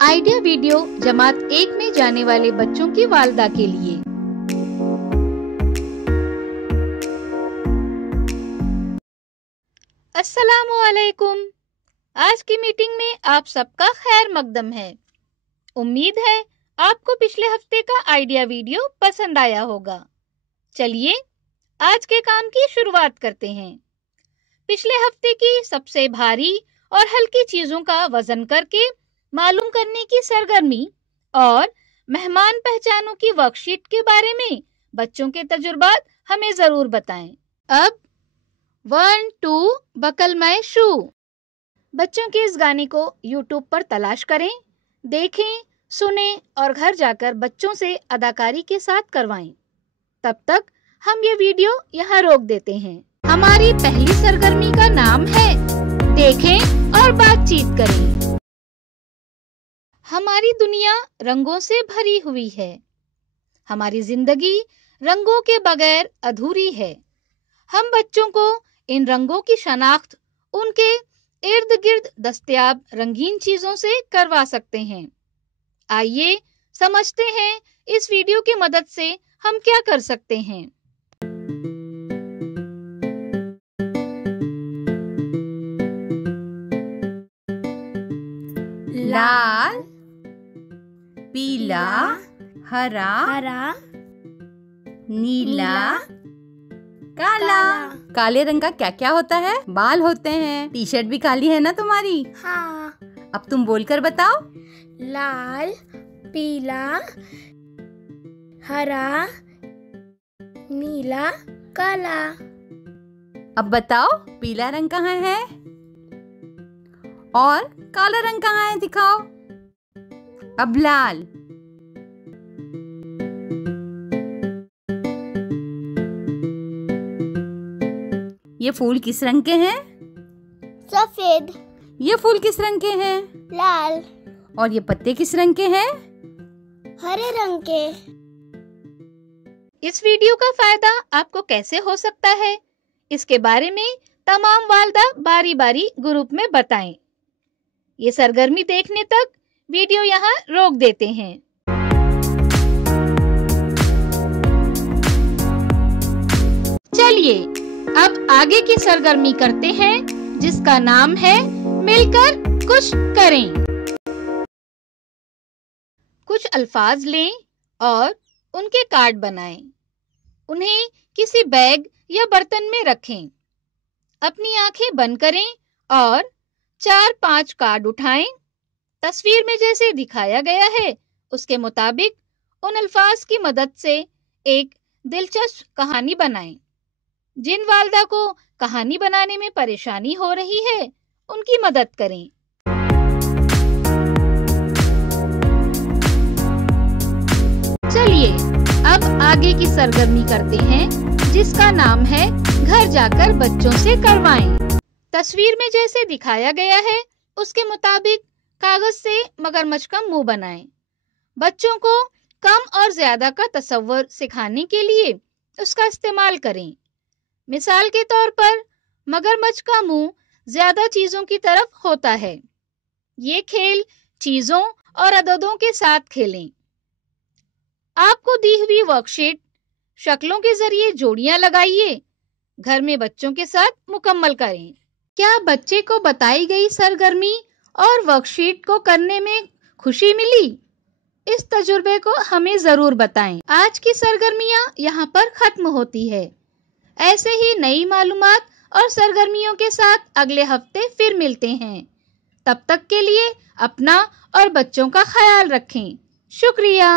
Idea video जमात 1 में जाने वाले बच्चों की वालिदा के लिए। अस्सलामुअलैकुम। आज की मीटिंग में आप सबका खैर मकदम है। उम्मीद है आपको पिछले हफ्ते का आइडिया वीडियो पसंद आया होगा। चलिए आज के काम की शुरुआत करते हैं। पिछले हफ्ते की सबसे भारी और हल्की चीजों का वजन करके मालूम करने की सरगर्मी और मेहमान पहचानों की वर्कशीट के बारे में बच्चों के तजुर्बात हमें जरूर बताएं। अब 1 2 बकल मैं शू बच्चों के इस गाने को YouTube पर तलाश करें, देखें, सुने और घर जाकर बच्चों से अदाकारी के साथ करवाएं। तब तक हम ये वीडियो यहाँ रोक देते हैं। हमारी पहली सरगर्मी का नाम है देखें और बातचीत करें। हमारी दुनिया रंगों से भरी हुई है। हमारी जिंदगी रंगों के बगैर अधूरी है। हम बच्चों को इन रंगों की शनाख्त उनके इर्द गिर्द दस्तयाब रंगीन चीजों से करवा सकते हैं। आइए समझते हैं इस वीडियो की मदद से हम क्या कर सकते हैं। लाल, पीला, हरा, नीला, काला। काले रंग का क्या क्या होता है? बाल होते हैं। टी शर्ट भी काली है ना तुम्हारी? हाँ। अब तुम बोलकर बताओ। लाल, पीला, हरा, नीला, काला। अब बताओ पीला रंग कहाँ है और काला रंग कहाँ है? दिखाओ। अब लाल। ये फूल किस रंग के हैं? सफेद। ये फूल किस रंग के हैं? लाल। और ये पत्ते किस रंग के हैं? हरे रंग के। इस वीडियो का फायदा आपको कैसे हो सकता है, इसके बारे में तमाम वालिदा बारी बारी ग्रुप में बताएं। ये सरगर्मी देखने तक वीडियो यहाँ रोक देते हैं। चलिए अब आगे की सरगर्मी करते हैं जिसका नाम है मिलकर कुछ करें। कुछ अल्फाज लें और उनके कार्ड बनाएं। उन्हें किसी बैग या बर्तन में रखें। अपनी आंखें बंद करें और 4-5 कार्ड उठाएं। तस्वीर में जैसे दिखाया गया है उसके मुताबिक उन अल्फाज की मदद से एक दिलचस्प कहानी बनाएं। जिन वालिदा को कहानी बनाने में परेशानी हो रही है उनकी मदद करें। चलिए अब आगे की सरगर्मी करते हैं जिसका नाम है घर जाकर बच्चों से करवाएं। तस्वीर में जैसे दिखाया गया है उसके मुताबिक कागज से मगरमच्छ का मुंह बनाएं। बच्चों को कम और ज्यादा का तसव्वुर सिखाने के लिए उसका इस्तेमाल करें। मिसाल के तौर पर मगरमच्छ का मुंह ज्यादा चीजों की तरफ होता है। ये खेल चीजों और अददों के साथ खेलें। आपको दी हुई वर्कशीट शक्लों के जरिए जोड़ियां लगाइए। घर में बच्चों के साथ मुकम्मल करें। क्या बच्चे को बताई गई सरगर्मी और वर्कशीट को करने में खुशी मिली? इस तजुर्बे को हमें जरूर बताएं। आज की सरगर्मियां यहाँ पर खत्म होती है। ऐसे ही नई मालूमात और सरगर्मियों के साथ अगले हफ्ते फिर मिलते हैं। तब तक के लिए अपना और बच्चों का ख्याल रखें। शुक्रिया।